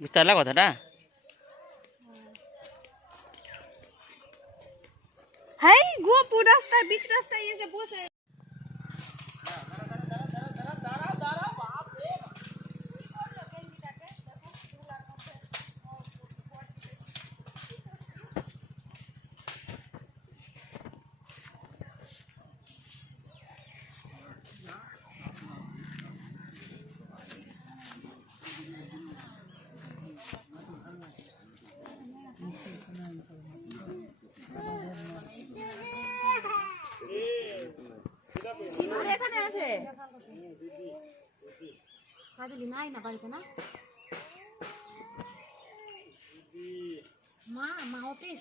বুঝতে পারলা কথাটা? হাই গোপু রাস্তায় বিচ রাস্তায় এসে বসে এখানে আছে কাজলি নাই না বাড়িতে না মা মা অফিস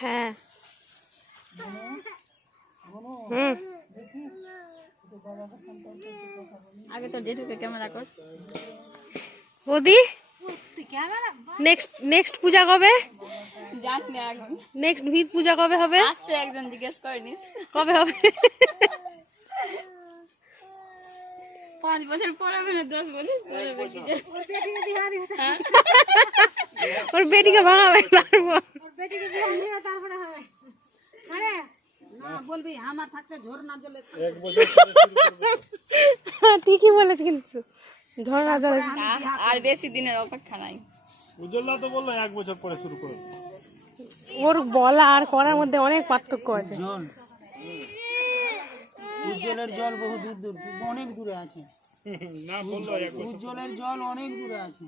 হ্যাঁ আগে তো জেঠুকে ক্যামেরা কর ওদি তুই ক্যামেরা নেক্সট পূজা কবে জানি না এখন নেক্সট ভিত পূজা কবে হবে আসছে একজন জিজ্ঞেস করেনিস কবে হবে 5 বছর পরে হবে না 10 বছর পরে হবে কি যে ওর বেটিকে ভাঙাবে তারপর ওর বেটিকে বিয়ে নিয়ে তারপরে হবে আরে না বলবি আমার থাকতে ঝরনা জ্বলে 1 বছর পরে শুরু করবে ঠিকই বলেছ কিন্তু ঝরনা জ্বলে আর বেশি দিনের অপেক্ষা নাই উজ্জ্বলা তো বললো 1 বছর পরে শুরু করবে ওর বলা আর করার মধ্যে অনেক পার্থক্য আছে উজ্জ্বলের জল বহু দূর দূর অনেক দূরে আছে না বললো উজ্জ্বলের জল অনেক দূরে আছে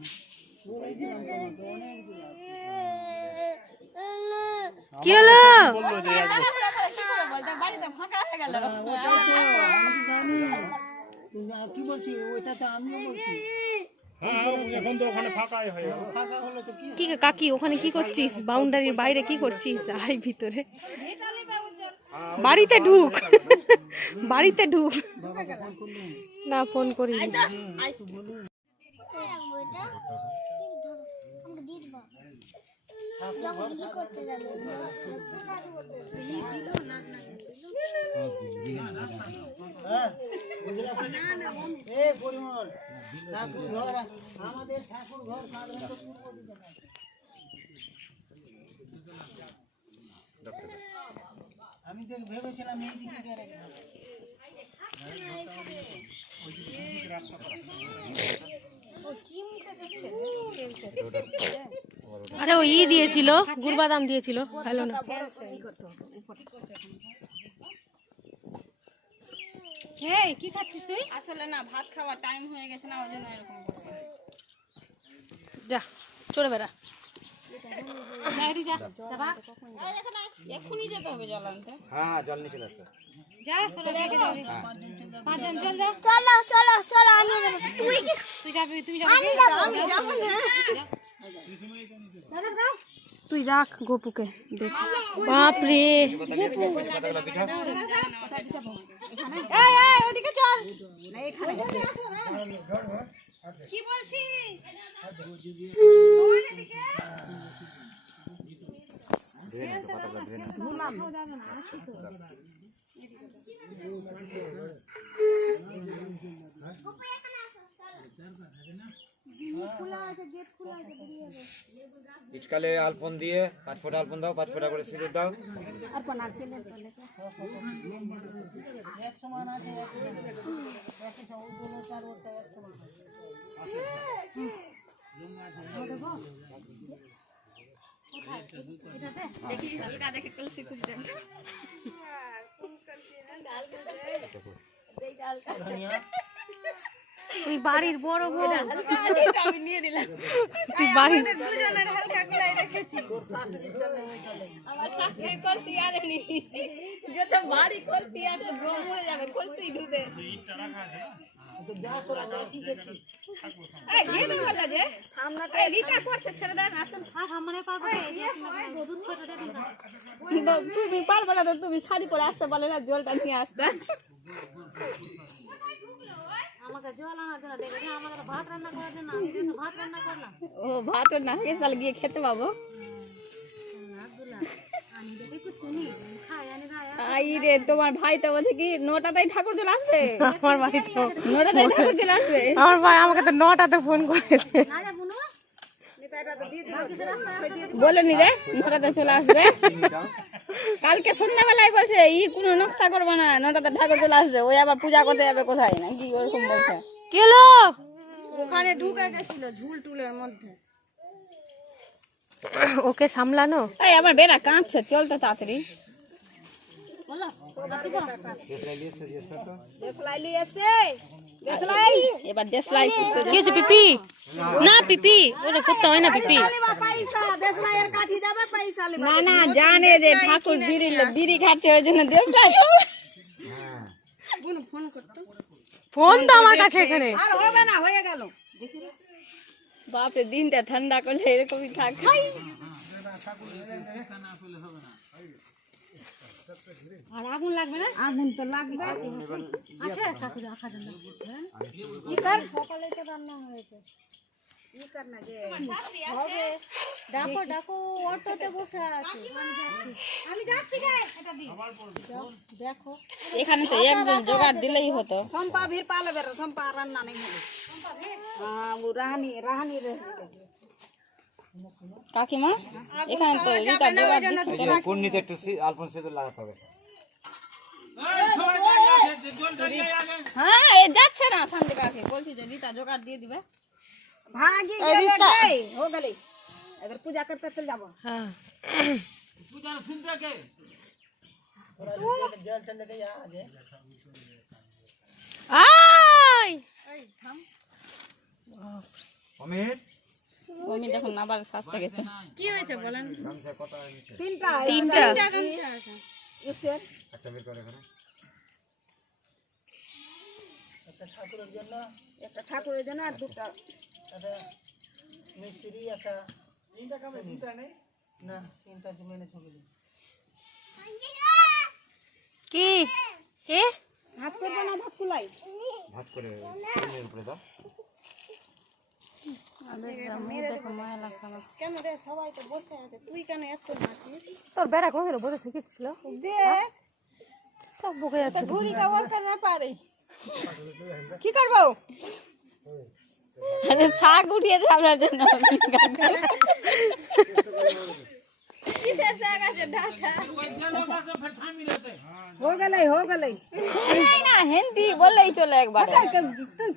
কি হলো বললো যে বাড়িতে ফাঁকা হয়ে গেল আমি জানি তুমি কি বলছি ওইটা তো আমিও বলছি হ্যাঁ এখন তো ওখানে ফাঁকাই হয়ে গেল ফাঁকা হলো তো কি কি কাকি ওখানে কি করছিস বাউন্ডারির বাইরে কি করছিস আই ভিতরে বাড়িতে ঢুক বাড়িতে ঢুক না ফোন করি পরিমল আমাদের ঠাকুর ঘর সাধারণত পূর্ব দিকে আমি তো ভেবেছিলাম এই দিকে আরে ওই দিয়েছিল গুড়বাদাম দিয়েছিল ভালো না এই কি খাচ্ছিস তুই আসলে না ভাত খাওয়া টাইম হয়ে গেছে না ওইজন্য এরকম করছি যা চলে বেরা যাইরি যা যাবা এখনই যেতে হবে জল আনতে হ্যাঁ জল নিয়ে চলে আসো যা তোরা রেখে যাবি পাঁচজন চল যা চলো চলো চলো আমি যাব তুই যাবি আমি যাব না দাদা তুই রাখ গোপুকে দেখ বাপ রে এই এই ওদিকে চল না এখানে কি বলছিস ওইদিকে ধুলাম যাবে না আছে তো শীতকালে আলপন দিয়ে 5 ফোঁটা আলপন দাও 5 ফোঁটা করে সিঁদুর দাও আলপন আর সিঁদুর দিলে এক সমান আছে একই সমান দুটো চার ওটা এক সমান আছে দেখি হালকা দেখে কলসি খুব দেন তুই বাড়ির বড় বউ আমি নিয়ে নিলাম তুই বাড়ির দুজনের হালকা গুলাই রেখেছি আমার শাশুড়ি কলসি আনেনি যত বাড়ি কলসি আছে গরম হয়ে যাবে কলসি ঢুকে ইটটা রাখা আছে না তো যা তোরা ঠিক আছে এই গেম বলা যে আমরা তো রিটা করছে ছেড়ে দেন আসেন আমারে পারবে দুধ ছোট দে তুমি পারবে না তো তুমি শাড়ি পরে আসতে পারলে না জলটা নিয়ে আসতে আমাকে জল আনার জন্য দেখে না আমাকে ভাত রান্না করার জন্য আমি এসে ভাত রান্না করলাম ও ভাত না হয়ে চল গিয়ে খেতে পাবো আব্দুল্লাহ আমি দেখে কিছু নি খাই আনি হাই রে, তোমার ভাই তো বলছে কি 9টাতেই ঠাকুর চলে আসবে। আমার ভাই তো 9টাতেই ঠাকুর চলে আসবে। আমার ভাই আমাকে তো 9টাতে ফোন করেছে। বলেনি রে 9টাতে চলে আসবে। কালকে সন্ধ্যাবেলায় বলছে কোনো নকশা করবে না, 9টাতে ঠাকুর চলে আসবে। ওই আবার পূজা করতে যাবে কোথায় নাকি ওরকম বলছে। কি হলো? ওখানে ঢুকে গেছিল ঝুল টুলের মধ্যে। ওকে সামলানো। এই আমার বেড়া কাঁদছে, চল তো তাড়াতাড়ি। এবার দেশলাই কি হচ্ছে পিপি? না পিপি, ওটা করতে হয় না পিপি। না না জানে যে ঠাকুর বিড়ি খাচ্ছে ওই জন্য দেশলাই। ফোন তো আমার কাছে এখানে। বাপরে দিনটা ঠান্ডা করলে এরকমই থাক। আর আগুন লাগবে না? আগুন তো লাগবে। আচ্ছা ঠাকুর রাখা জন্য কি কর সকালে তো রান্না হয়েছে। কি কর না যে ডাকো ডাকো, অটোতে বসে আছে। আমি যাচ্ছি গে, এটা দি দেখো। এখানে তো একজন জোগাড় দিলেই হতো। সম্পা ভির পালে বের, সম্পা রান্না नहीं হবে। हां वो राहनी रे। কাকিমা এখানে তো রিতা জোগাড় দিচ্ছে। কোন নিতে একটু আলপন সিঁদুর লাগাতে হবে। হ্যাঁ এ যাচ্ছে না সামনে কাকে বলছি যে রিতা জোগাড় দিয়ে দিবে। भागी गए हो गई। अगर पूजा करते चल जाबो। হ্যাঁ पूजा सुनते के আই অমিত মমি দেখুন আবার সাজতে গেছে। तीनटा তিনটা। इससे একটা বের করে এখানে। একটা ঠাকুরের জন্য আর দুটো কি কে হাত করবো না ভাত কুলাই। ভাত করে চিনের উপরে দাও। কেন রে সবাই তো বসে আছে, তুই কেন একটু নাচিস? তোর বেড়া কোন গেল বসে শিখেছিল দে সব বকে যাচ্ছে ধুরি का বলতে না পারে। কি করবো আরে শাক উঠিয়েছে আপনার জন্য। किसे जागा से डाटा कोई जलो का तो फिर थामी रहते हो गई। শুনেই না হেন্টি বললেই চলে একবার। তুই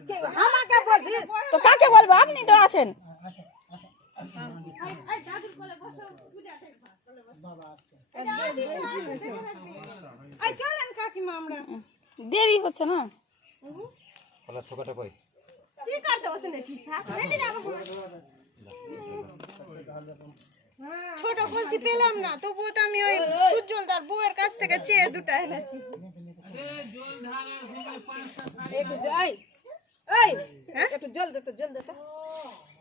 আমাকে বলছিস? তো কাকে বলবো, আপনি তো আছেন। আই চলেন কাকিমা আমরা দেরি হচ্ছে না। কলার থোকাটা কই? কি করতে বসে নেছিস? রেডি না ছোট কলসি পেলাম না, তবুও তো আমি ওই সুজলদার বউয়ের কাছ থেকে চেয়ে দুটো এনেছি। अरे जोल धागा सुबह 5 একটু যাই এই একটু জল দে তো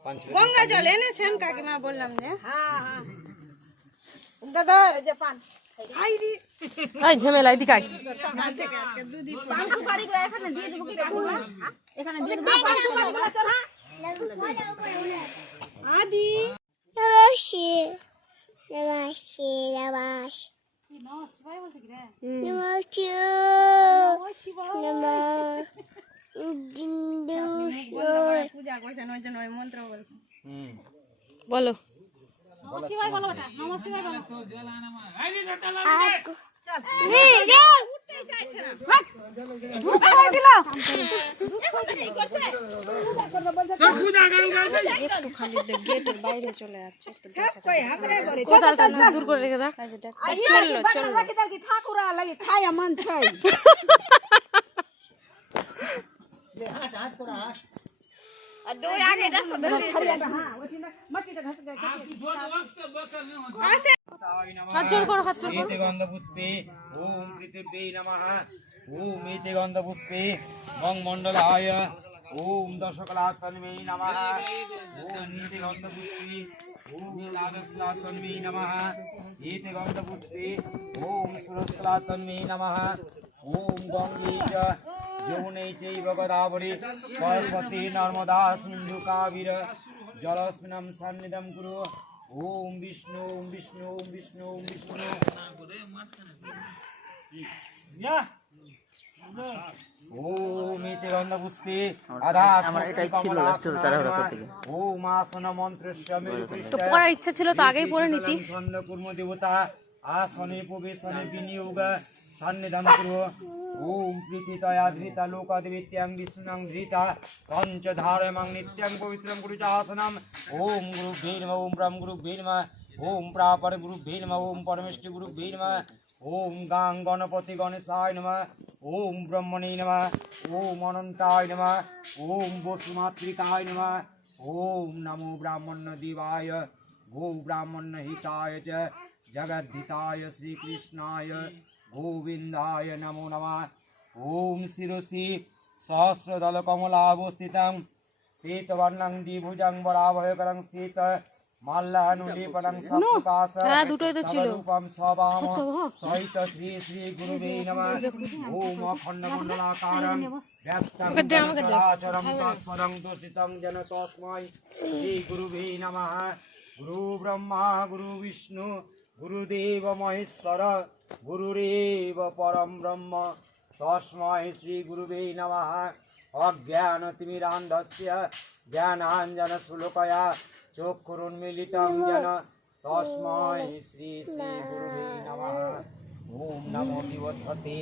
পাঁচ গঙ্গা জল এনেছেন কাকিমা? বললাম যে হ্যাঁ হ্যাঁ দাদা এই যে পান আই রে এই ঝামেলা এদিকে আয়। সকাল থেকে আজকে দুধই পান সুপারিগুলো এখানে দিয়ে দেবো কি কাকিমা? এখানে দিয়ে দেবো। পান সুপারিগুলো চড়া আদি পূজা করছেন ওই জন্য ওই মন্ত্র বলছেন। বলো तो जलाना में आई नहीं जाता ला पूजा करूं कर একটু খালি গেটের বাইরে চলে যাচ্ছে। কই হাতে বলে কোথালটা দূর করে রেখে দাও। চললো রাখি দাও কি ঠাকুরা লাগি খায়া মান ছাই আর দুই আগে রাস্তা ধরে হ্যাঁ ওইটা মাটিটা ঘাস গায় आप दो वक्त बकर नहीं होता হাত জোর করো হাত জোর করো। ईते गंध पुष्पे ओम पृथिव्यै नमः ओम ईते गंध पुष्पे मं मंडलाय ओम दशकलात्मने नमः ओम ईते गंध पुष्पे ओम एकादशकलात्मने नमः ईते गंध पुष्पे ओम षोडशकलात्मने नमः ओम गंगे च यमुने चैव गोदावरी सरस्वती नर्मदा सिन्धु कावेरी जलस्मिन् सन्निधं कुरु ओम विष्णु ओम विष्णु ओम विष्णु ओम विष्णु ওম ইতি গন্ধ পুষ্পে আধা ওম আসন মন্ত্রস্য তো পড়ার ইচ্ছা ছিল তো আগেই পড়ে নিতিস। ছন্দ কুর্ম দেবতা আসনে প্রবেশনে বিনিয়োগ সন্নিধান কুরু ওম প্রীতিতয়া ধৃতা লোকাদিবিত্যাং বিষ্ণুং ধৃতা পঞ্চধারমাং নিত্যং পবিত্রং কুরু চ আসনম ওম গুরুভ্যে নমঃ ওম ব্রহ্ম গুরুভ্যে নমঃ ওম প্রাপর গুরুভ্যে নমঃ ওম পরমেষ্ঠি গুরুভ্যে নমঃ ওম গাং গণপতি গণেশায় নমঃ ওম ব্রহ্মণে নমঃ ওম অনন্তায় নমঃ ওম বসুমাতৃকায় নমঃ ওম নমো ব্রাহ্মণ দেবায় গো ব্রাহ্মণ হিতায় চ জগদ্ধিতায় শ্রীকৃষ্ণায় গোবিন্দায় নমো নমঃ ওম শিরসি সহস্রদল কমলাবস্থিতং শ্বেতবর্ণং দ্বিভুজং বরাভয়করং শ্বেত মাল্লানুলেপনং সপ্তপাশ হ্যাঁ দুটোই তো ছিল। রূপম স্ববাম সহিত শ্রী শ্রী গুরুবে নমঃ ওম অখণ্ড মণ্ডলাকারং ব্যক্তং চরাচরং তৎপরং দর্শিতং যেন তস্मै শ্রী গুরুবে নমঃ গুরু ব্রহ্মা গুরু বিষ্ণু গুরুদেব মহেশ্বর গুরুরেব পরম ব্রহ্ম তস্मै শ্রী গুরুবে নমঃ অজ্ঞানতিমিরান্ধস্য জ্ঞানাঞ্জনশূলকয়া চক্ষুরুন্মীলিतं येन তস্मै শ্রী শ্রী গুরুবে নমঃ ওম নমো বিবস্বতে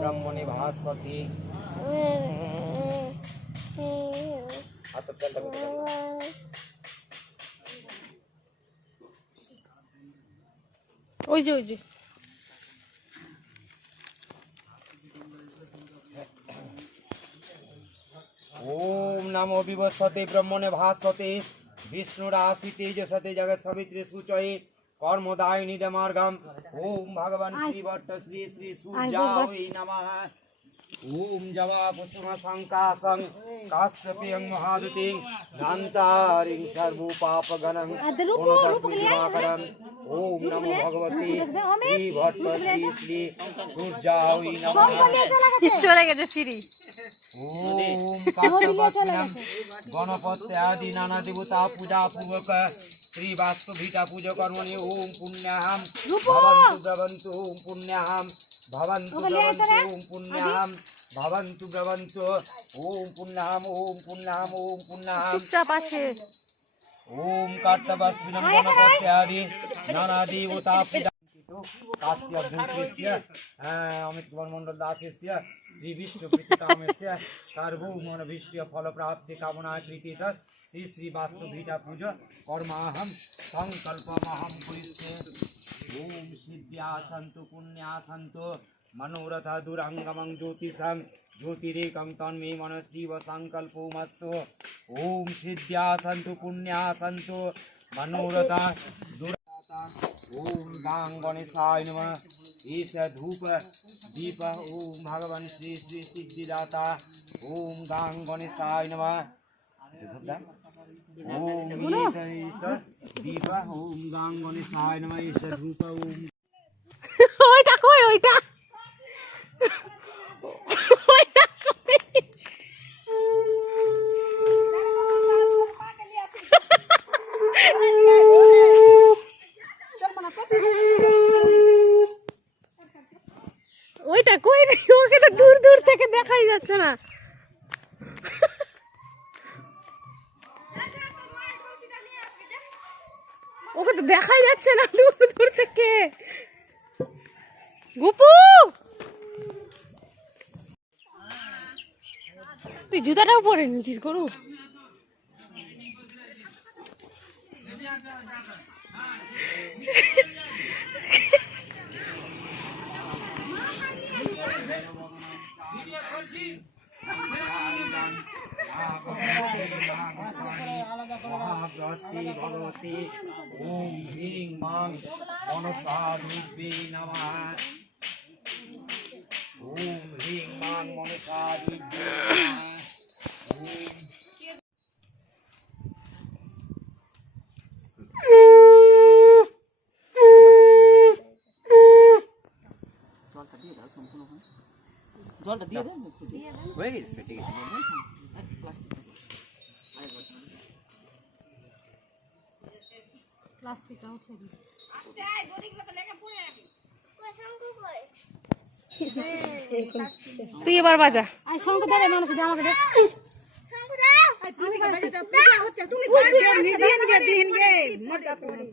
ব্রহ্মণি ভাস্বতে ওই যে ওই যে ओम नमो विवस्वते ब्रह्मणे भास्वते विष्णुरासि तेजसते जगत् सवित्रे सुचये कर्मदायिनी मार्गम ओम भगवान श्री भट्ट श्री श्री सूर्याय नमः ओम जवा कुसुम संकासं काश्यपियं महादुतिं दान्तारिं सर्वपापगणं ओनतस्मिदिवाकरं ओम नमो भगवते श्री भट्ट श्री श्री सूर्याय नमः চলে গেছে সিঁড়ি। ओम काष्ठवस्त्रं गणपति आदि नाना देवता पूजा पूर्वक श्री वास्तुभिता पूजा कर्मणि ओम पुण्याहम भवन्तु ब्रवन्तु ओम पुण्याहम भवन्तु ब्रवन्तु ओम पुण्याहम भवन्तु ब्रवन्तु ओम पुण्याहम ओम पुण्याहम ओम पुण्याहम চুপচাপ আছে। ओम काष्ठवस्त्रं गणपति आदि नाना देवता पूजा काश्यप भूतस्य अमित कुमार मंडल दासस्य श्री विष्णु प्रीतिकामस्य सर्वमन विष्णु फल प्राप्ति कामना कृतित श्री श्री वास्तुभिता पूजा कर्माहम संकल्पमहम कुरुष्ये ओम सिद्ध्या सन्तु पुण्या सन्तु मनोरथ दुरंगमं ज्योतिषं ज्योतिरेकं तन्मे मन शिव संकल्पमस्तु ओम सिद्ध्या सन्तु पुण्या सन्तु मनोरथ ओम गांग गणेशाय नमः ईश धूप दीप ओम भगवान श्री श्री सिद्धिदाता ओम गांग गणेशाय नमः ओम ईश दीप ओम गांग गणेशाय नमः ईश धूप ओम ওইটা কই ওইটা ওইটা কই? ওইটা কই রে? ওকে তো দূর দূর থেকে দেখাই যাচ্ছে না। ওকে তো দেখাই যাচ্ছে না দূর দূর থেকে। গুপু তুই জুতাটাও পরে নিয়েছিস গরু। भगवती ओम ह्रीं मां मनसादिभ्ये नमः ओम ह्रीं मां मनसादिभ्ये नमः ओम জলটা দিয়ে দেন হয়ে গেছে ফেটে গেছে প্লাস্টিকটা উঠে দিই। তুই এবার বাজা। আই শঙ্খ ধরে মানুষ দে আমাকে দে শঙ্খ দাও আই পিপি কা বাজে দাও হচ্ছে তুমি বাজে নিদিন গে মর যা তুমি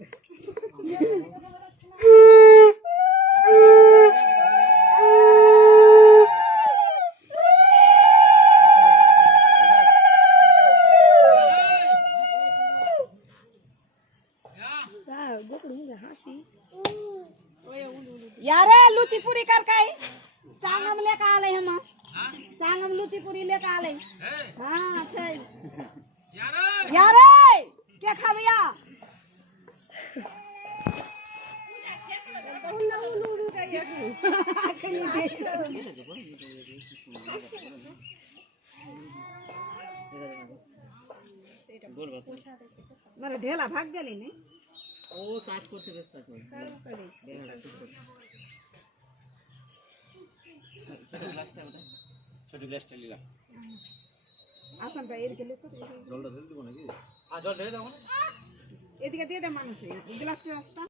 यारे लुची पूरी कर काई चांगम लेके आले हम चांगम लुची पूरी लेके आले हां सही यारे क्या खाबिया मारे ढेला भाग गेली नहीं ও কাজ করতে ব্যস্ত আছে ছোট গ্লাসটা নিলাম आसन पे एदिके लेको জলটা ঢেলে দেবো নাকি হ্যাঁ জল ঢেলে দাও না एदिके दे दे मानुष ग्लास ग्लासটা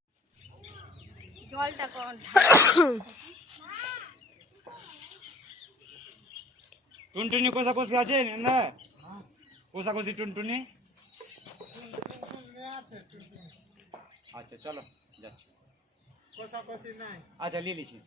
জলটা কোন টুনটুনি কোষাকষি আছে না কোষাকষি টুনটুনি আচ্ছা চলো যাচ্ছি কোষাকষি নাই আচ্ছা নিয়ে নিছি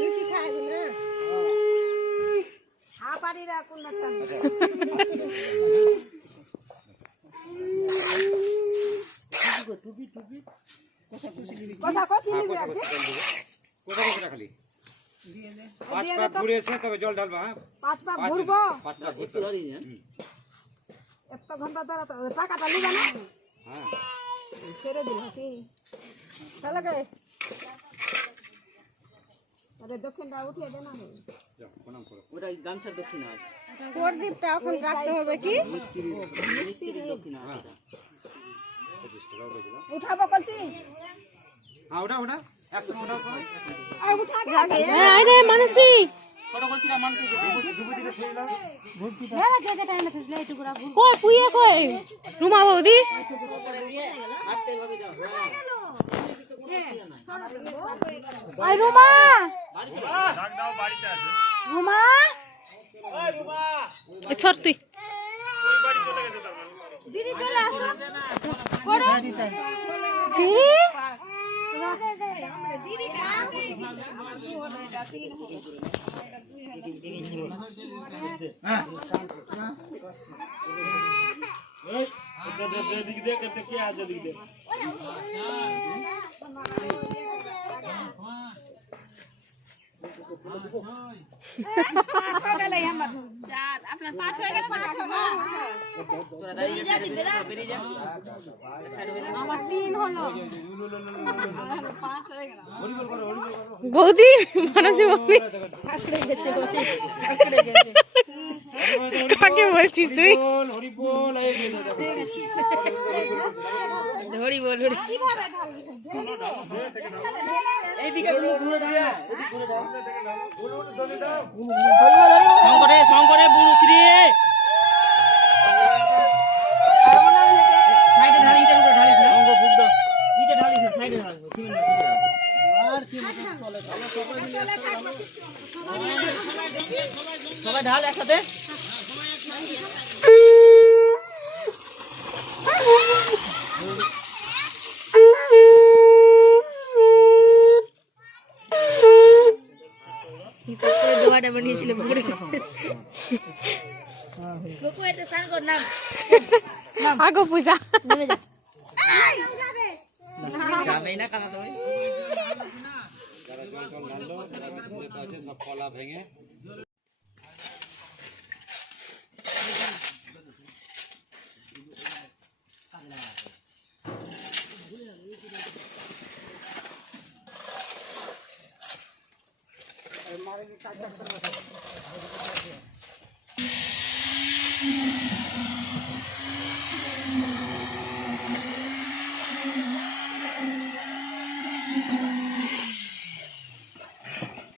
लुची खाए ना हां पारी रा कोन ना कोसा कोसी लिबे आके কোষাকষিটা খালি পাঁচ পাক ঘুরে এসে তবে জল ঢালবা হ্যাঁ पांच पाक घुरबो পাঁচ পাক ঘুরতে দাঁড়িয়ে যান একটা ঘন্টা ধরে তো পাকাটা লিবা না হ্যাঁ ছেড়ে দিল কি চলে গে আরে দক্ষিণটা উঠিয়ে দে না যাও প্রণাম করো ওটা গামছার দক্ষিণা আছে প্রদীপটা এখন রাখতে হবে কি মিস্ত্রির দক্ষিণা আছে উঠাবো কলছি হ্যাঁ ওটা ওটা একসঙ্গে ওটা সবাই আই উঠা গে আরে মানসি ছোট করছিলাম মানুষ এরা জায়গা টাইম আছে লাইট গুড়া কই পুয়ে কই রুমা বৌদি হাতে ভাবে যাও আই রুমা ডাক দাও বাড়িতে আছে রুমা এ ছড় তুই দিদি চলে আসো করো সিরি দিদি পাঁচ हो गए हमर চার আপনার 5 হয়ে গেল 5 হবে তোরা দাঁড়িয়ে যা বেরিয়ে যা আমার তিন হলো 5 হয়ে গেল বৌদি মানসি বৌদি কাকে বলছিস তুই হরি বল এই হরি বল হরি কিভাবে ঢালবি এইদিকে ঘুরে দিয়ে শঙ্করে শঙ্করে বুড়ুশ্রী সাইডে ঢালি ইটের উপরে ঢালিস না অঙ্গ ফুক দাও ইটে ঢালিস না সাইডে ঢালিস সিমেন্ট আর সিমেন্ট চলে সবাই মিলে সবাই ঢাল একসাথে দোয়াটা বানিয়েছিল পুকুরে গোকু এটা সান কর নাম আগো পূজা নেমে যা যাবেই না কাদা তুমি যারা জল জল ঢাললো যারা বেশি যেতে আছে সব কলা ভেঙে